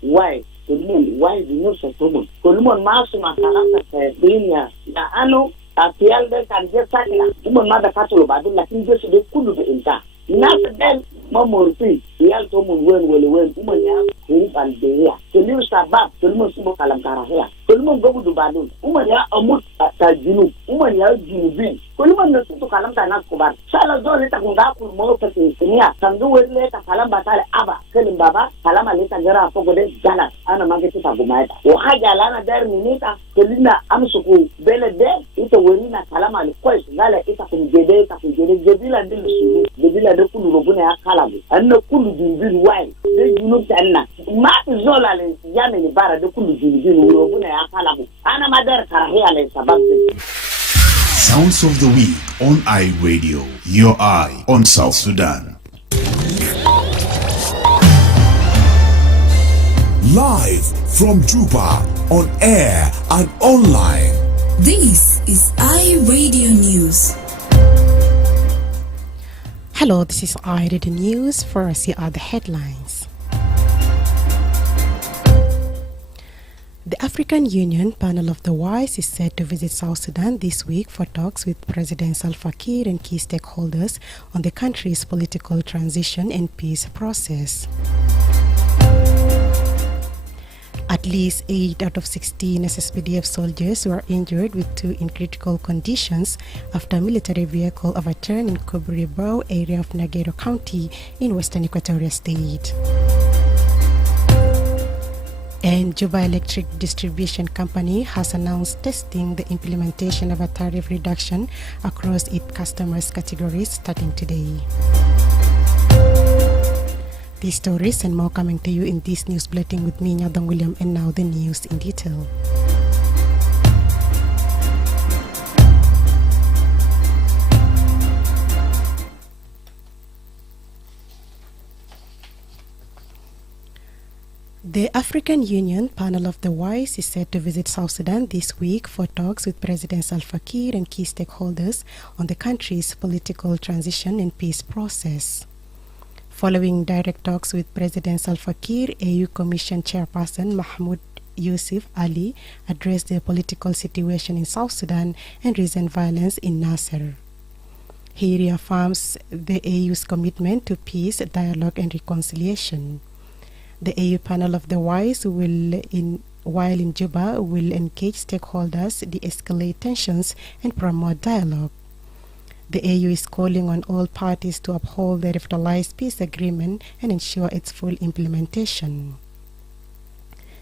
why Solomon why the news of Solomon masu makaranta ta dunia na ano apial de kan je sakla Solomon ma da katolo badu lakin je su de kulu de inta na den mamorfi yal to mun wen Solomon ya ku baldeya Solomon sabab Solomon subo kalam karahya Solomon gobu du badu Solomon ya amut ta jinu Solomon ya jinubi Solomon na su kalam ta nas kubar sala dole ta kunda ku mo ta tinya sandu wele ta kalam batale aba kelin baba kalam ale ta gara ko gode gala ana mageti ta gumaita o haja lana dar minita kelina amsuku bele de ita woni na kalam ale kois ngala ita kun jede jebila ndil sulu jebila de kulu robuna ya kalabu anna kulu dinbin wai de yunu tanna ma zola le yame ni bara de kulu dinbin robuna ya kalabu ana madar karahia le sababu. Sounds of the Week on iRadio, your eye on South Sudan. Live from Juba, on air and online. This is iRadio News. Hello, this is iRadio News. First, here are the headlines. The African Union panel of the wise is set to visit South Sudan this week for talks with President Salva Kiir and key stakeholders on the country's political transition and peace process. At least 8 out of 16 SSPDF soldiers were injured, with 2 in critical conditions after a military vehicle overturned in Kobribao area of Nagero County in western Equatoria State. And Juba Electric Distribution Company has announced testing the implementation of a tariff reduction across its customers' categories starting today. These stories and more coming to you in this news bulletin with me, Nyadong William, and now the news in detail. The African Union panel of the wise is set to visit South Sudan this week for talks with President Salva Kiir and key stakeholders on the country's political transition and peace process. Following direct talks with President Salva Kiir, AU Commission Chairperson Mahmoud Yusuf Ali addressed the political situation in South Sudan and recent violence in Nasser. He reaffirms the AU's commitment to peace, dialogue and reconciliation. The AU panel of the wise while in Juba will engage stakeholders, de-escalate tensions and promote dialogue. The AU is calling on all parties to uphold the revitalized peace agreement and ensure its full implementation.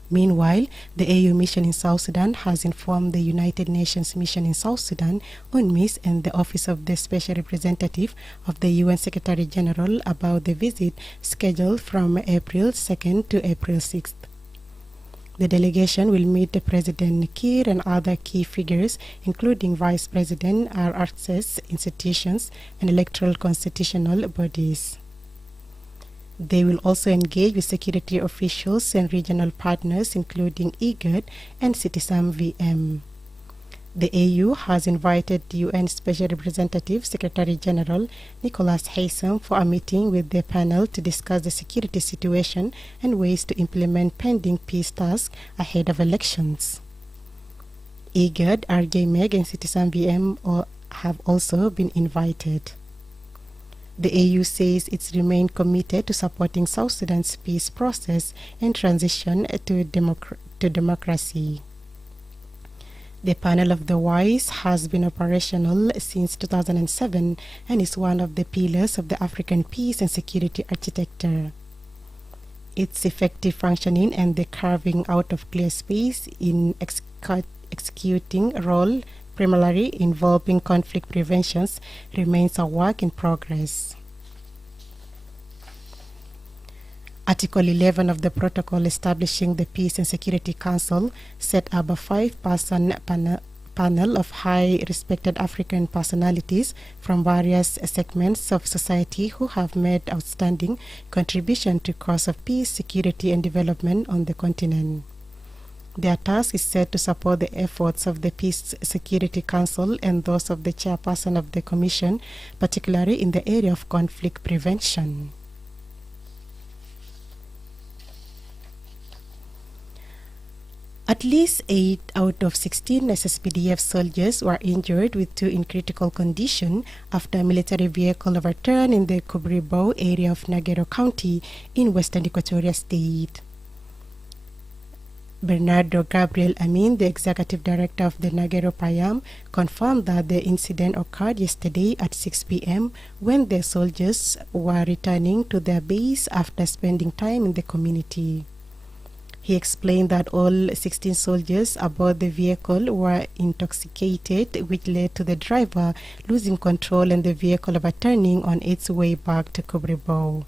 Meanwhile, the AU mission in South Sudan has informed the United Nations mission in South Sudan, UNMISS, and the Office of the Special Representative of the UN Secretary General about the visit scheduled from April 2nd to April 6th. The delegation will meet the President Kiir and other key figures, including Vice President, RRCS, institutions, and electoral constitutional bodies. They will also engage with security officials and regional partners, including IGAD and Citizen VM. The AU has invited the UN Special Representative Secretary General Nicholas Haysom for a meeting with the panel to discuss the security situation and ways to implement pending peace tasks ahead of elections. IGAD, RJMEG, and Citizen VM have also been invited. The AU says it's remained committed to supporting South Sudan's peace process and transition to democracy. The panel of the wise has been operational since 2007 and is one of the pillars of the African peace and security architecture. Its effective functioning and the carving out of clear space in executing role primarily involving conflict preventions remains a work in progress. Article 11 of the protocol establishing the Peace and Security Council set up a 5-person panel of high respected African personalities from various segments of society who have made outstanding contribution to cause of peace, security and development on the continent. Their task is set to support the efforts of the Peace Security Council and those of the chairperson of the Commission, particularly in the area of conflict prevention. At least 8 out of 16 SSPDF soldiers were injured, with 2 in critical condition after a military vehicle overturned in the Kubribao area of Nagero County in western Equatoria State. Bernardo Gabriel Amin, the executive director of the Nagero Payam, confirmed that the incident occurred yesterday at 6 p.m. when the soldiers were returning to their base after spending time in the community. He explained that all 16 soldiers aboard the vehicle were intoxicated, which led to the driver losing control and the vehicle overturning on its way back to Kubribao.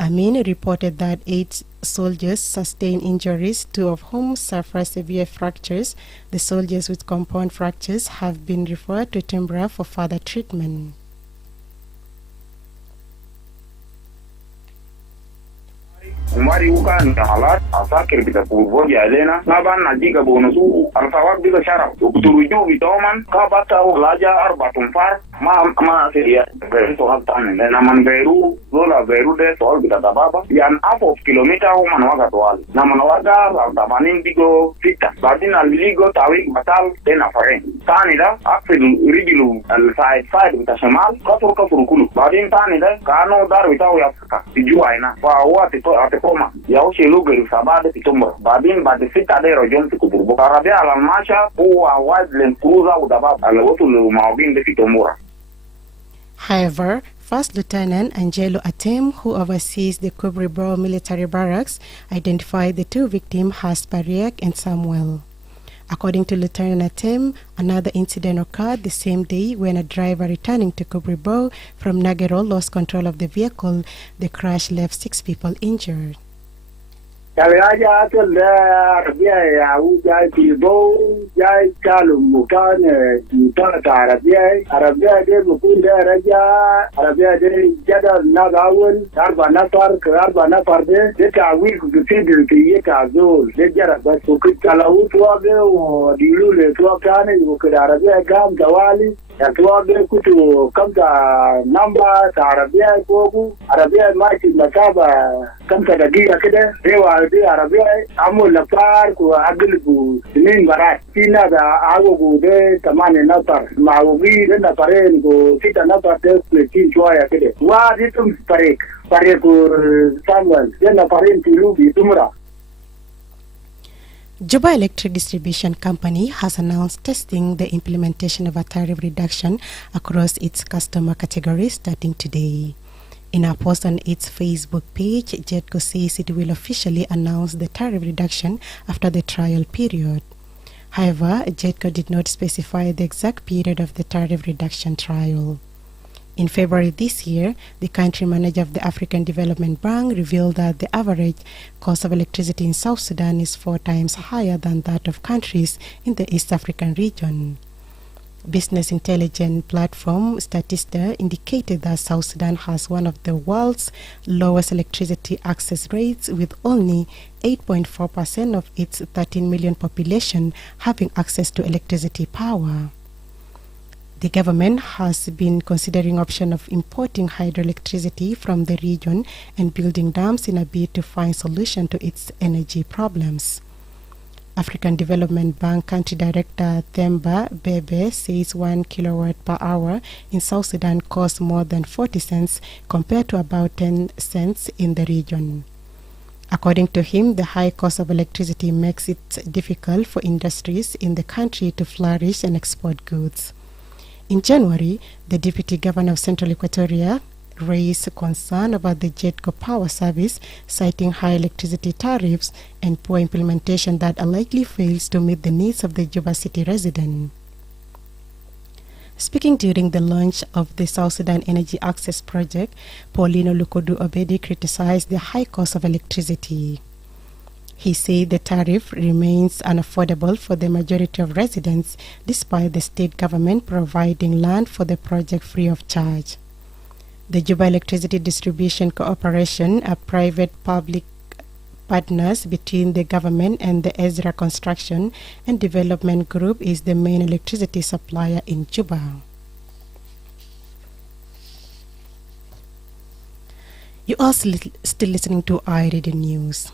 Amin reported that 8 soldiers sustained injuries, 2 of whom suffered severe fractures. The soldiers with compound fractures have been referred to Timbra for further treatment. umari ukan halat asakir bita purvo jalena laban najiga bonusu alfawak biga shara ukuturuju bitoman ka bata ulaja arbatum far ma seria to hatan na man veru lola veru de sol bita baba yan half of kilometer man waga toal na man waga tamanin bigo fita badin al ligo tawik batal tena faren tani da akil rigilu al side bita shamal kafur kulu badin tani da kano dar bita ya tijuaina wa wati to koma ya ushe lugha sabade pitombo babin bade sita de rojon tukuburbo karabia ala masha huwa wildland cruiser udaba ala wotu lu maobin de pitomora. However, First Lieutenant Angelo Atem, who oversees the Kubribao military barracks, identified the 2 victims as Pariak and Samuel. According to Lieutenant Atem, another incident occurred the same day when a driver returning to Kubribao from Nagero lost control of the vehicle. The crash left 6 people injured. Kalaja atala Arabia ya uja Kubribao jai kalu mukan mutan Arabia de mukunda Arabia de jada nagawan arba nafar de ka wi ku tidu ki ka zol de jara bas ku kala utwa o dilu le to kane ku Arabia gam dawali ya tuwabe kutu kamta namba ta Arabia machi makaba kamta dagiga kida rewa de Arabia amul lafar ku agilbu sinin barat tina da agogo de tamane nafar maogi de nafaren ko sita nafar de pletin choya kida wa ditum pare ku Samuel de nafaren tilu bi tumra. Juba Electric Distribution Company has announced testing the implementation of a tariff reduction across its customer categories starting today. In a post on its Facebook page, JETCO says it will officially announce the tariff reduction after the trial period. However, JETCO did not specify the exact period of the tariff reduction trial. In February this year, the country manager of the African Development Bank revealed that the average cost of electricity in South Sudan is 4 times higher than that of countries in the East African region. Business intelligence platform Statista indicated that South Sudan has one of the world's lowest electricity access rates, with only 8.4% of its 13 million population having access to electricity power. The government has been considering option of importing hydroelectricity from the region and building dams in a bid to find solution to its energy problems. African Development Bank Country Director Themba Bebe says 1 kilowatt per hour in South Sudan costs more than 40 cents compared to about 10 cents in the region. According to him, the high cost of electricity makes it difficult for industries in the country to flourish and export goods. In January, the Deputy Governor of Central Equatoria raised concern about the JETCO power service, citing high electricity tariffs and poor implementation that likely fails to meet the needs of the Juba city resident. Speaking during the launch of the South Sudan Energy Access Project, Paulino Lukodu Obedi criticized the high cost of electricity. He said the tariff remains unaffordable for the majority of residents, despite the state government providing land for the project free of charge. The Juba Electricity Distribution Corporation, a private-public partners between the government and the Ezra Construction and Development Group, is the main electricity supplier in Juba. You are still listening to iRadio News.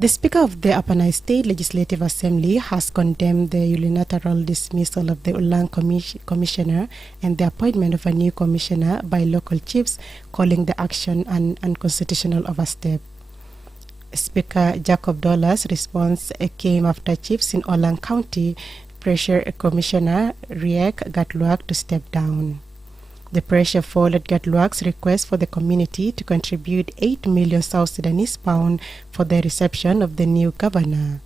The Speaker of the Upper Nile State Legislative Assembly has condemned the unilateral dismissal of the Ulang Commissioner and the appointment of a new commissioner by local chiefs, calling the action an unconstitutional overstep. Speaker Jacob Dolla's response came after chiefs in Ulang County pressured Commissioner Riek Gatluak to step down. The pressure followed Gatluak's request for the community to contribute 8 million South Sudanese pounds for the reception of the new governor.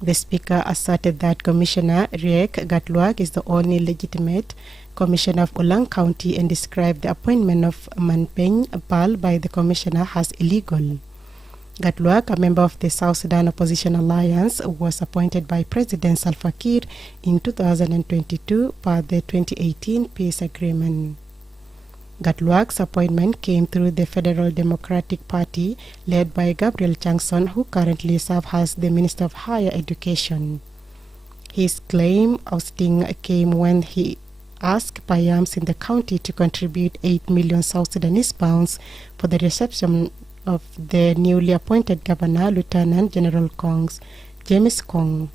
The Speaker asserted that Commissioner Riek Gatluak is the only legitimate commissioner of Ulang County and described the appointment of Manpeng Pal by the commissioner as illegal. Gatluak, a member of the South Sudan Opposition Alliance, was appointed by President Salva Kiir in 2022 per the 2018 peace agreement. Gatluak's appointment came through the Federal Democratic Party led by Gabriel Changson, who currently serves as the Minister of Higher Education. His claim ousting came when he asked Payams in the county to contribute 8 million South Sudanese pounds for the reception of the newly appointed governor, Lieutenant General James Kong.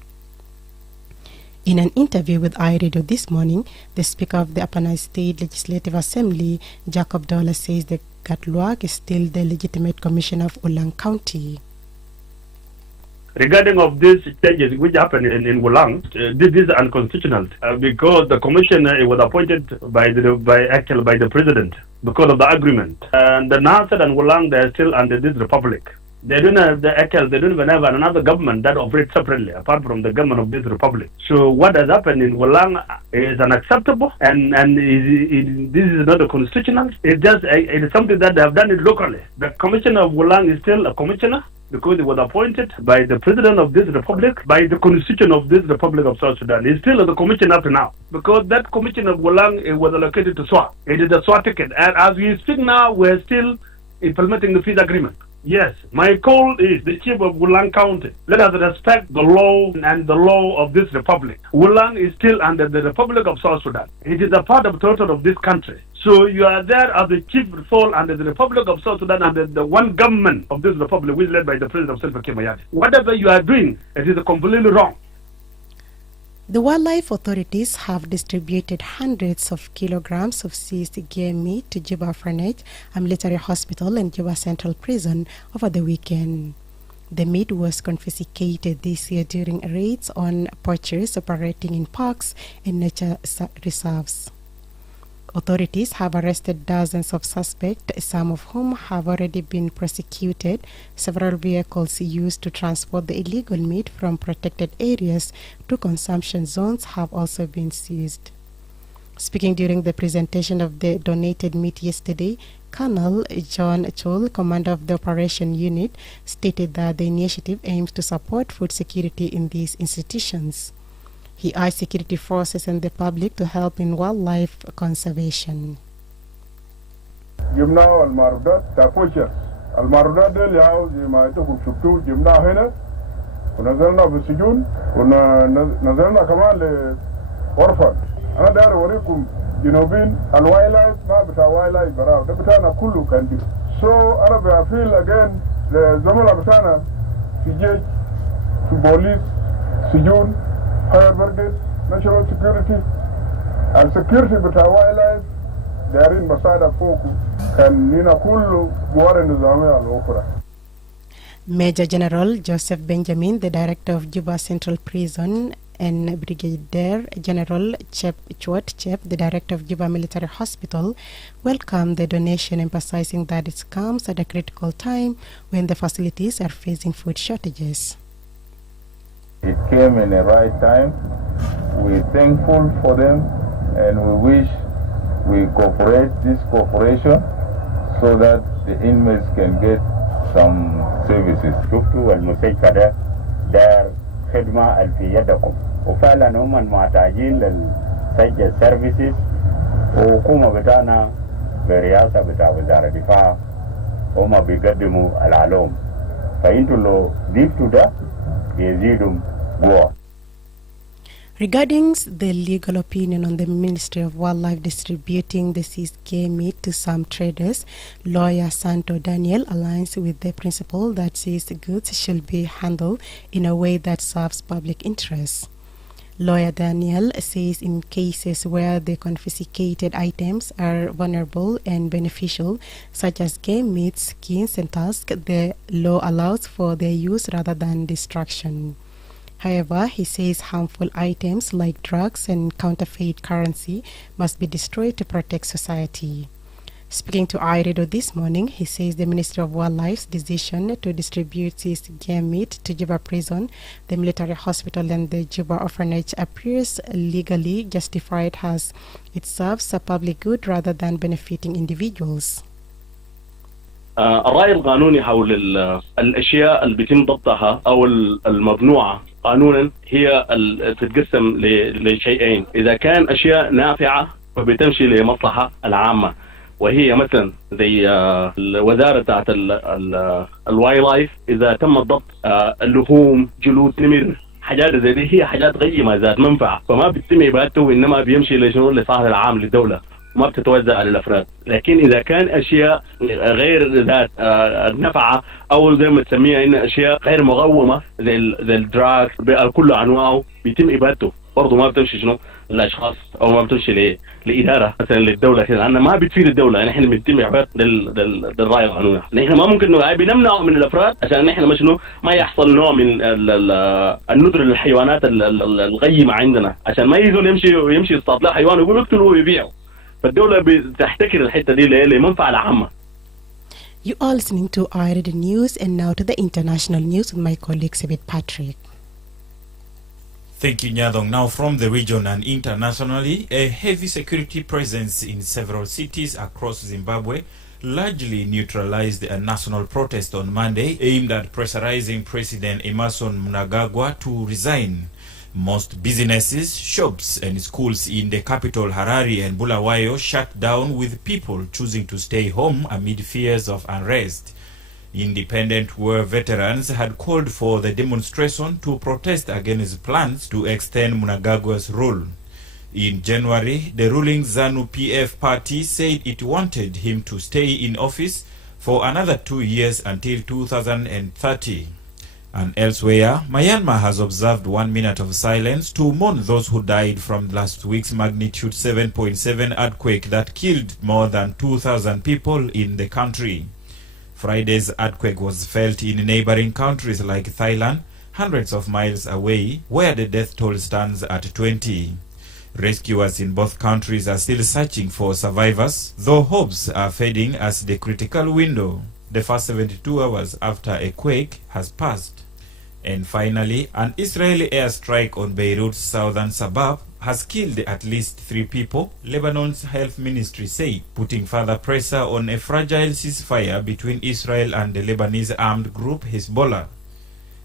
In an interview with iRadio this morning, the Speaker of the Upper Nile State Legislative Assembly, Jacob Dolla, says that Gatluak is still the legitimate commissioner of Ulang County. Regarding of these changes which happened in Ulang, this is unconstitutional because the commissioner was appointed by the president because of the agreement. And the Nasser and Ulang, they are still under this republic. They don't have the akile, they don't even have another government that operates separately apart from the government of this republic. So what has happened in Ulang is unacceptable, and this is not a constitutional. It is something that they have done it locally. The commissioner of Ulang is still a commissioner because he was appointed by the president of this republic, by the constitution of this Republic of South Sudan. He's still the commissioner up to now because that commission of Ulang was allocated to SWA. It is a SWA ticket, and as we speak now, we're still implementing the peace agreement. Yes, my call is the chief of Ulang County. Let us respect the law and the law of this republic. Ulang is still under the Republic of South Sudan. It is a part of total of this country. So you are there as the chief fall under the Republic of South Sudan, under the one government of this republic, which is led by the president of Salva Kiir. Whatever you are doing, it is completely wrong. The wildlife authorities have distributed hundreds of kilograms of seized game meat to Juba Orphanage, a military hospital, and Juba Central Prison over the weekend. The meat was confiscated this year during raids on poachers operating in parks and nature reserves. Authorities have arrested dozens of suspects, some of whom have already been prosecuted. Several vehicles used to transport the illegal meat from protected areas to consumption zones have also been seized. Speaking during the presentation of the donated meat yesterday, Colonel John Chol, commander of the operation unit, stated that the initiative aims to support food security in these institutions. He urged security forces and the public to help in wildlife conservation. جبنا المعروضات تاكوشة المعروضات دي اللي عاوز ما تكون شفتوا جبناها هنا ونزلنا بالسجون ونزلنا كمان لغرفة. أنا داير أوريكم جنوبين الوايل لايف ما بتاع وايل لايف براو ده بتاعنا كله كان دي. أنا بأفيل again لزملاء بتاعنا في جيش في بوليس سجون fire brigade, national security, and security بتاع wildlife دايرين مساعدة فوقه كان لنا كله جوار النظامية الأخرى. Major General Joseph Benjamin, the director of Juba Central Prison, and Brigadier General Chuat Chep, the director of Juba Military Hospital, welcomed the donation, emphasizing that it comes at a critical time when the facilities are facing food shortages. It came in the right time. We're thankful for them, and we wish we cooperate this cooperation so that the inmates can get some services. شفتوا المستشفى ده دار خدمة في يدكم وفعلا هم محتاجين للسجل سيرفيسز وحكومة بتاعنا برئاسة بتاع وزارة الدفاع هم بيقدموا العلوم فانتوا لو ضفتوا ده بيزيدوا. Regarding the legal opinion on the Ministry of Wildlife distributing the seized game meat to some traders, lawyer Santo Daniel aligns with the principle that seized goods should be handled in a way that serves public interests. Lawyer Daniel says in cases where the confiscated items are vulnerable and beneficial, such as game meat, skins, and tusks, the law allows for their use rather than destruction. However, he says harmful items like drugs and counterfeit currency must be destroyed to protect society. Speaking to iRadio this morning, he says the Ministry of Wildlife's decision to distribute his game meat to Juba Prison, the military hospital, and the Juba orphanage appears legally justified as it serves a public good rather than benefiting individuals. الرأي القانوني حول الأشياء اللي بيتم ضبطها أو الممنوعة قانونا هي تتقسم لشيئين. إذا كان أشياء نافعة فبتمشي لمصلحة العامة، وهي مثلا زي الوزارة بتاعت الواي لايف، إذا تم ضبط اللحوم، جلود نمر، حاجات زي دي هي حاجات غيمة ذات منفعة، فما بتتم إبادته وإنما بيمشي لشنو لصالح العام للدولة، ما بتتوزع على الأفراد. لكن إذا كان أشياء غير ذات نفعة أو زي ما تسميها إن أشياء غير مغومة زي الدراج بكل أنواعه بيتم إبادته، برضه ما بتمشي شنو الأشخاص أو ما بتمشي لإدارة مثلا للدولة كذا، لأن ما بتفيد الدولة. يعني إحنا بنتم إبادة للرأي القانوني، نحن ما ممكن بنمنع من الأفراد عشان نحن ما شنو ما يحصل نوع من النذر للحيوانات الغيمة عندنا، عشان ما يزول يمشي يصطاد له حيوان ويقول يقتله ويبيعه. فالدولة بتحتكر الحتة دي لمنفعة العامة. You are listening to iRadio News, and now to the international news with my colleague Sebit Patrick. Thank you, Nyadong. Now from the region and internationally, a heavy security presence in several cities across Zimbabwe largely neutralized a national protest on Monday aimed at pressurizing President Emmerson Mnangagwa to resign. Most businesses, shops and schools in the capital Harare and Bulawayo shut down, with people choosing to stay home amid fears of unrest. Independent war veterans had called for the demonstration to protest against plans to extend Mnangagwa's rule. In January, the ruling ZANU-PF party said it wanted him to stay in office for another 2 years until 2030. And elsewhere, Myanmar has observed 1 minute of silence to mourn those who died from last week's magnitude 7.7 earthquake that killed more than 2,000 people in the country. Friday's earthquake was felt in neighboring countries like Thailand, hundreds of miles away, where the death toll stands at 20. Rescuers in both countries are still searching for survivors, though hopes are fading as the critical window, the first 72 hours after a quake, has passed. And finally, an Israeli airstrike on Beirut's southern suburb has killed at least 3 people, Lebanon's health ministry said, putting further pressure on a fragile ceasefire between Israel and the Lebanese armed group Hezbollah.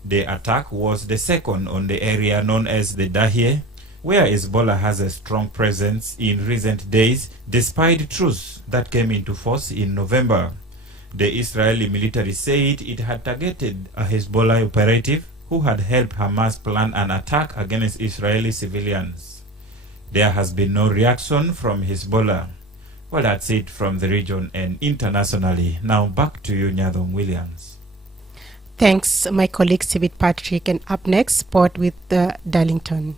The attack was the second on the area known as the Dahiyeh, where Hezbollah has a strong presence in recent days, despite truce that came into force in November. The Israeli military said it had targeted a Hezbollah operative who had helped Hamas plan an attack against Israeli civilians. There has been no reaction from Hezbollah. Well, that's it from the region and internationally. Now back to you, Nyadong Williams. Thanks, my colleague Sebit Patrick. And up next, sport with Darlington.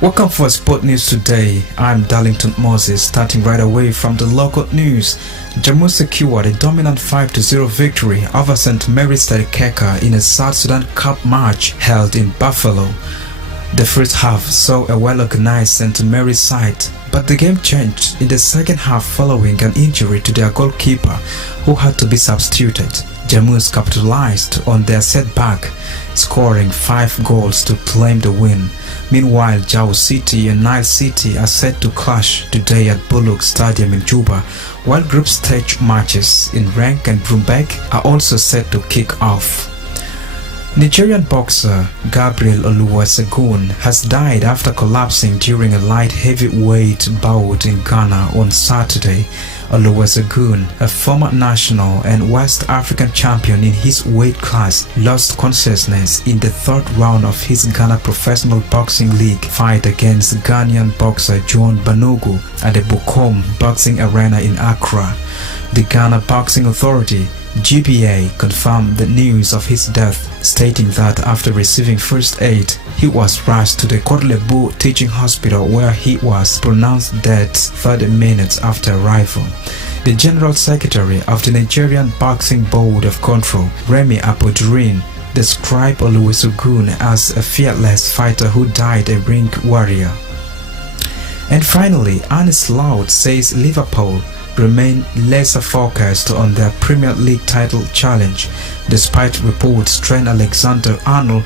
Welcome for Sport News today. I'm Darlington Moses. Starting right away from the local news, Jammu secured a dominant 5-0 victory over St. Mary's Tarikeka in a South Sudan Cup match held in Buffalo. The first half saw a well-organized St. Mary's side, but the game changed in the second half following an injury to their goalkeeper, who had to be substituted. Jammus capitalized on their setback, scoring 5 goals to claim the win. Meanwhile, Jau City and Nile City are set to clash today at Bullock Stadium in Juba, while group stage matches in Rank and Broombeck are also set to kick off. Nigerian boxer Gabriel Oluwasegun has died after collapsing during a light heavyweight bout in Ghana on Saturday. Oluwasegun, a former national and West African champion in his weight class, lost consciousness in the third round of his Ghana Professional Boxing League fight against Ghanaian boxer John Banogu at the Bukom Boxing Arena in Accra. The Ghana Boxing Authority GBA confirmed the news of his death, stating that after receiving first aid, he was rushed to the Korlebu Teaching Hospital where he was pronounced dead 30 minutes after arrival. The General Secretary of the Nigerian Boxing Board of Control, Remy Apodurin, described Oluwasegun as a fearless fighter who died a ring warrior. And finally, Ernest Loud says Liverpool remain laser focused on their Premier League title challenge, despite reports Trent Alexander-Arnold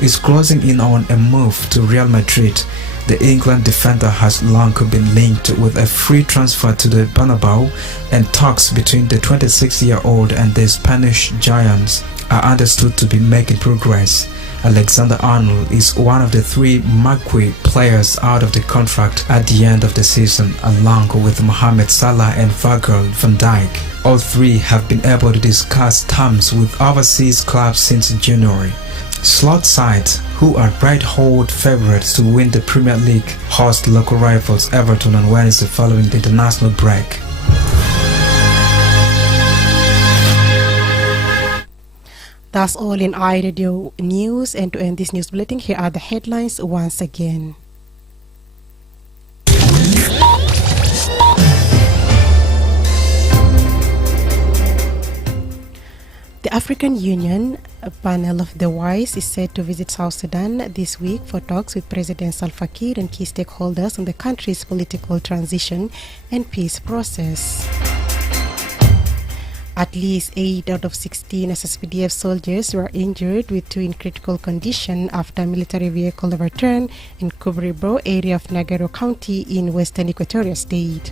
is closing in on a move to Real Madrid. The England defender has long been linked with a free transfer to the Bernabeu, and talks between the 26-year-old and the Spanish giants are understood to be making progress. Alexander-Arnold is one of the three marquee players out of the contract at the end of the season, along with Mohamed Salah and Virgil van Dijk. All three have been able to discuss terms with overseas clubs since January. Slot sides, who are right-hold favourites to win the Premier League, host local rivals Everton on Wednesday following the international break. That's all in iRadio News, and to end this news bulletin, here are the headlines once again. The African Union, a panel of the wise, is set to visit South Sudan this week for talks with President Salva Kiir and key stakeholders on the country's political transition and peace process. At least 8 out of 16 SSPDF soldiers were injured, with 2 in critical condition after a military vehicle overturned in Kubribro area of Nagaro County in western Equatoria State.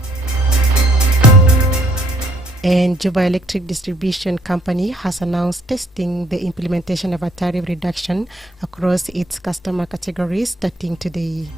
And Juba Electric Distribution Company has announced testing the implementation of a tariff reduction across its customer categories starting today.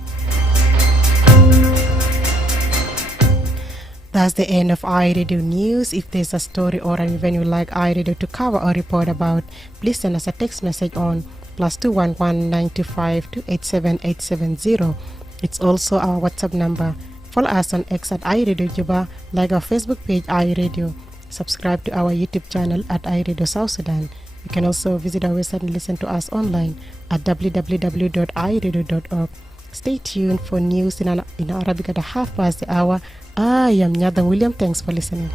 That's the end of iRadio News. If there's a story or an event you'd like iRadio to cover or report about, please send us a text message on +211 925 287 870. It's also our WhatsApp number. Follow us on X at iRadio Juba, like our Facebook page iRadio. Subscribe to our YouTube channel at iRadio South Sudan. You can also visit our website and listen to us online at www.iradio.org. Stay tuned for news in Arabic at 1/2 I am Nyadam William. Thanks for listening.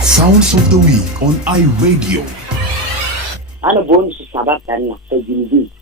Sounds of the Week on iRadio. Ana bonus sabab tanya sa jirgin